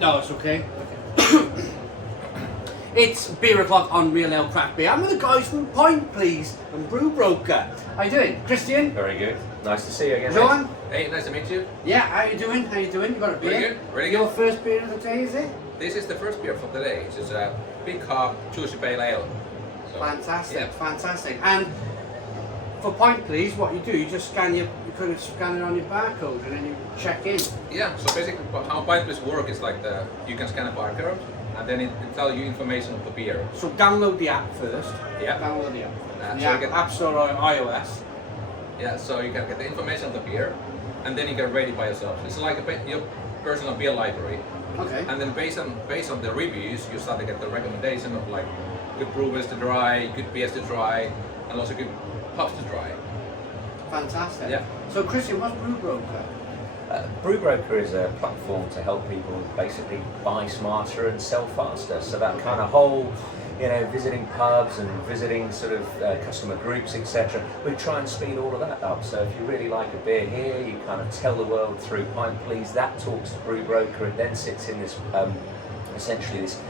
No, it's okay. It's beer o'clock on Real Ale Craft Beer. I'm with the guys from Pint Please Brew Broker. How you doing, Christian? Very good. Nice to see you again. John? Hey, nice to meet you. Yeah, how you doing? How you doing? You got a beer? Very good. Very Your good. first beer of the day, is it? This is the first beer for the day. It's a big hop, juicy pale ale. So, Fantastic, yeah. fantastic. And for Pint Please, what you do, you just scan you kind of scan it on your barcode and then you check in. Yeah. So basically, how Pint Please work is like you can scan a barcode and then it tells you information of the beer. So download the app first. Yeah. Download the app. So Yeah, you get- App Store or iOS. Yeah. So you can get the information of the beer, and then you can rate it by yourself. It's like your personal beer library. Okay. And then based on the reviews, you start to get the recommendation of like good brewers to try, good beers to try, and also good hops to try. Fantastic. Yeah. So Christian, what's Brew Broker? Brew Broker is a platform to help people basically buy smarter and sell faster. So that kind of whole, visiting pubs and visiting sort of customer groups, etc. We try and speed all of that up. So if you really like a beer here, you kind of tell the world through Pint Please. That talks to Brew Broker. It then sits in this essentially this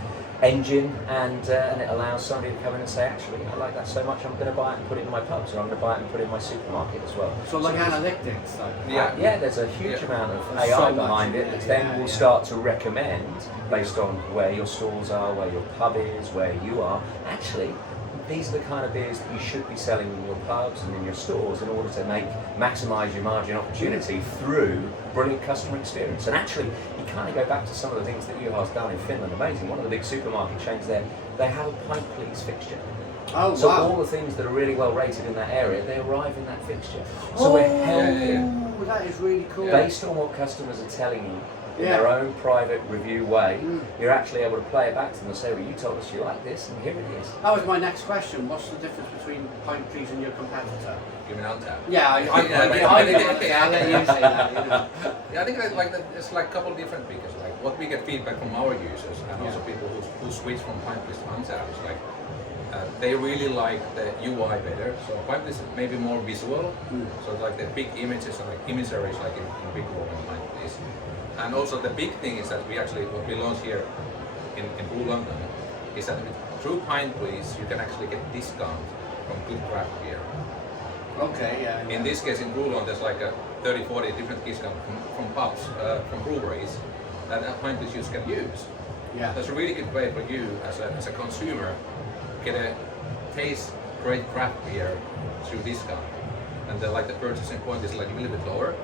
engine, and it allows somebody to come in and say, actually, I like that so much, I'm going to buy it and put it in my pubs, or I'm going to buy it and put it in my supermarket as well. So like it's- analytics, like Yeah. there's a huge Yeah. amount of There's AI so much, behind it yeah, that then yeah, will yeah. start to recommend, based on where your stores are, where your pub is, where you are, actually, these are the kind of beers that you should be selling in your pubs and in your stores in order to maximise your margin opportunity through brilliant customer experience. And actually, you kind of go back to some of the things that Juha's done in Finland. Amazing. One of the big supermarket chains there, they have a Pint Please fixture. Oh, So wow. all the things that are really well rated in that area, they arrive in that fixture. So we're helping, Oh, that is really cool. based on what customers are telling you in Yeah. their own private review way, Mm. you're actually able to play it back to them and say, well, you told us you like this, and here it is. That was my next question. What's the difference between Pint Please and your competitor? Give me an tap. Yeah, I'll let you say that. Yeah, I think it's like a couple of different because like what we get feedback from our users and also Yeah. people who switch from Pint Please to Untapped is like they really like the UI better. So Pint Please is maybe more visual. So it's like the big images and like imagery is like in big world in Pint Please. And also the big thing is that we actually what we launched here in Brew London is that through Pint Please you can actually get discount from good craft beer. Okay, yeah. In this case, in Brewland, there's like a 30-40 different discounts from pubs, from breweries that Pint Please users can use. Yeah. That's a really good way for you as a consumer get a taste great craft beer through discount, and the purchasing point is like a little bit lower.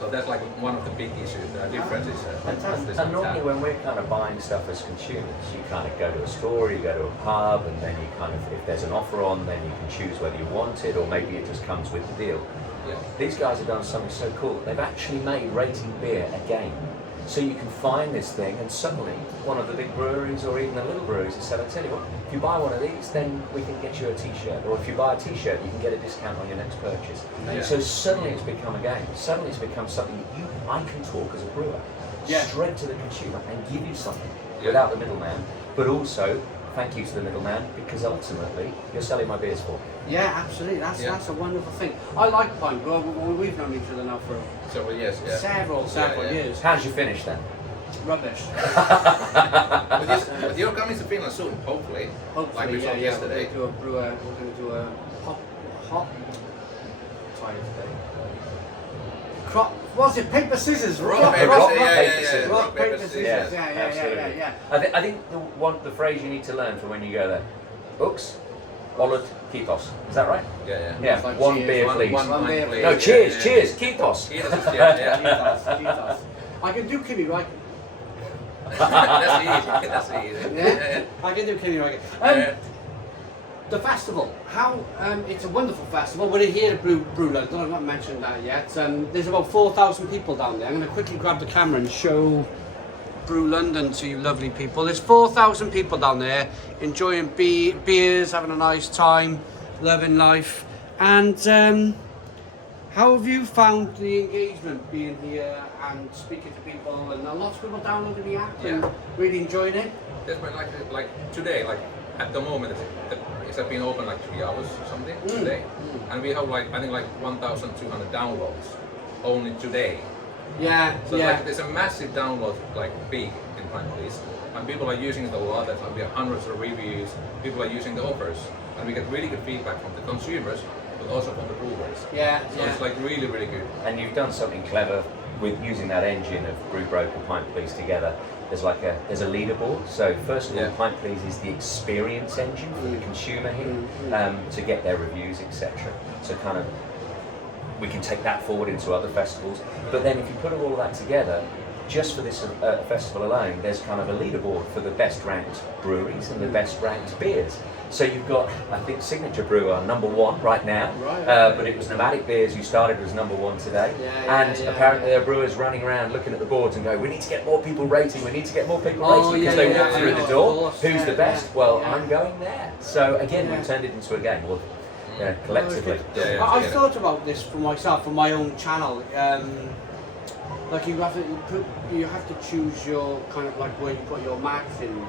So that's like one of the big issues. The difference is Fantastic. And normally when we're kind of buying stuff as consumers, you kind of go to a store, you go to a pub, and then you kind of, if there's an offer on, then you can choose whether you want it, or maybe it just comes with the deal. Yeah. These guys have done something so cool. They've actually made rating beer a game. So you can find this thing, and suddenly one of the big breweries or even the little breweries has said, I tell you what, if you buy one of these, then we can get you a t-shirt. Or if you buy a t-shirt, you can get a discount on your next purchase. Yeah. So suddenly it's become a game. Suddenly it's become something that I can talk as a brewer straight to the consumer and give you something without the middleman. But also, thank you to the middleman, because ultimately you're selling my beers for me. Yeah, absolutely. That's a wonderful thing. I like Pint. Well, we've known each other now for Several years. Yeah. several Yeah. years. How's your finish then? Rubbish. But you're coming to Finland soon, hopefully. Hopefully, like we saw yesterday. We're going to do a hop. Sorry, today. Was it paper scissors? Rock, paper, rock, scissors. paper, scissors. Rock, paper, scissors. Yeah. Absolutely. I think the phrase you need to learn for when you go there, Ux, Olet, Kitos. Is that right? Yeah. Yeah. Like One cheers, beer, One please. beer, please. No, cheers, Yeah. cheers, Kitos. Cheetos. I can do Kimmy right. That's easy. Yeah. I can do Kimmy right. Yeah. The festival, it's a wonderful festival. We're here at Brew London, I've not mentioned that yet. There's about 4,000 people down there. I'm going to quickly grab the camera and show Brew London to you lovely people. There's 4,000 people down there enjoying beers, having a nice time, loving life. And how have you found the engagement being here and speaking to people? And a lot of people downloading the app and really enjoying it. That's been like today, like at the moment, it's been open like 3 hours or something today, and we have I think 1,200 downloads only today. Yeah, So there's a massive download peak in Pint Please, and people are using it a lot. There's like hundreds of reviews. People are using the offers, and we get really good feedback from the consumers, but also from the brewers. Yeah, So it's like really, really good. And you've done something clever with using that engine of Brew Broker, Pint Please together. There's a leaderboard. So first of all, Pint Please is the experience engine for the consumer here to get their reviews, etc. So kind of we can take that forward into other festivals. But then if you put all of that together, just for this festival alone, there's kind of a leaderboard for the best ranked breweries and the best ranked beers. So you've got, I think, Signature Brew are #1 right now, but it was Nomadic Beers who started as #1 today. Apparently there are brewers running around looking at the boards and going, we need to get more people rating, we need to get more people rating, because they walk through the door. Who's the best? Well, I'm going there. So again, we've turned it into a game. Well, collectively. I thought about this for myself, for my own channel. Like you have to choose your kind of like where you put your marketing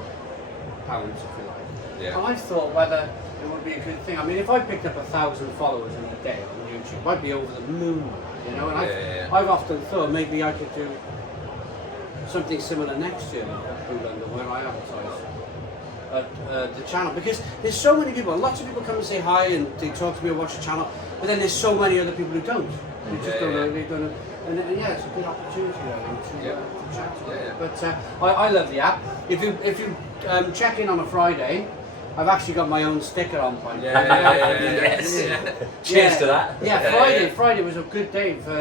pounds, if you like. Yeah. And I thought whether it would be a good thing. I mean, if I picked up 1,000 followers in a day on YouTube, I'd be over the moon, you know. And I've often thought maybe I could do something similar next year at Brew London, where I advertise at the channel, because there's so many people. Lots of people come and say hi and they talk to me or watch the channel, but then there's so many other people who don't. They just don't know. They don't know. And yeah, it's a good opportunity to chat to them. But I love the app. If you check in on a Friday, I've actually got my own sticker on Pint. Cheers to that. Yeah, Friday was a good day for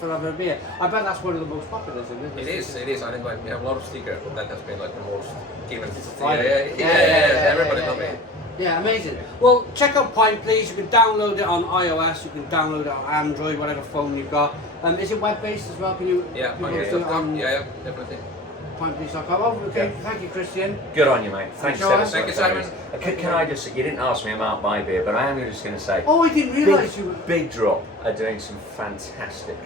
having a beer. I bet that's one of the most popular, isn't it? It is. I think like we have a lot of stickers, but that has been like the most given. Friday. Everybody loves it. Yeah, amazing. Well, check out Pint Please. You can download it on iOS. You can download it on Android, whatever phone you've got. Is it web-based as well? Can you? Pintplease.com. Yeah, definitely. Pintplease.com. Oh, okay. Thank you, Christian. Good on you, mate. Thanks so much. Thank you, Simon. Can I just? You didn't ask me about my beer, but I am just going to say. Oh, I didn't realise you were. Big Drop are doing some fantastic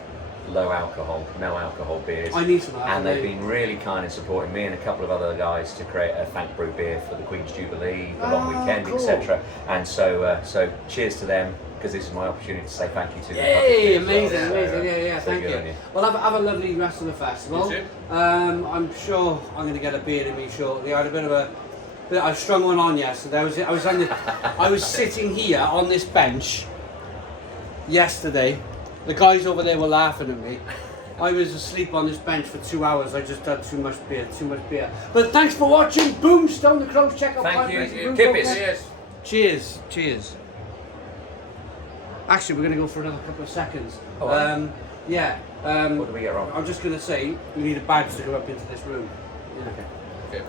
low alcohol, no alcohol beers. I need some of that. And they've been really kind in supporting me and a couple of other guys to create a Thank Brew beer for the Queen's Jubilee, the long weekend, cool. etc. And so cheers to them, because this is my opportunity to say thank you to them. Yay! Amazing. Yeah. Thank you. You. Well, have a lovely rest of the festival. You too. I'm sure I'm going to get a beer in me shortly. I had I strung one on yesterday. I was sitting here on this bench yesterday. The guys over there were laughing at me. I was asleep on this bench for 2 hours. I just had too much beer. But thanks for watching. Boom, Stone the Crows. Check out Thank Pint you. Please. Cheers. Actually, we're going to go for another couple of seconds. What do we get wrong? I'm just going to say we need a badge to go up into this room. Yeah. Okay.